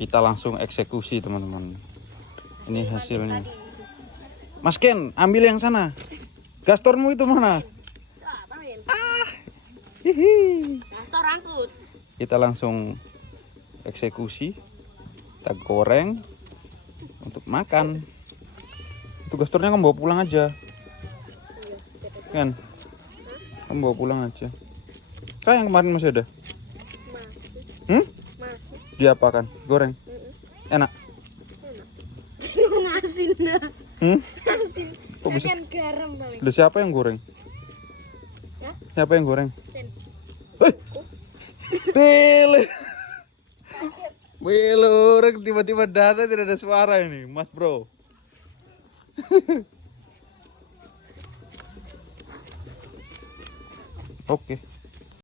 Kita langsung eksekusi teman-teman. Ini hasilnya. Mas Ken, ambil yang sana. Gastormu itu mana? Hihi. Gastor angkut. Kita langsung eksekusi. Kita goreng untuk makan. Itu gastornya kamu bawa pulang aja. Kan? Kamu bawa pulang aja. Kayak yang kemarin masih ada? Masih. Hmm? Diapakan? Goreng? Enak? Asin dah. Asin. Kok bisa? Kan garam paling. Udah siapa yang goreng? Ya? Siapa yang goreng? Sen. Pilih. Pilih orang tiba-tiba datang tidak ada suara ini, Mas Bro. Oke.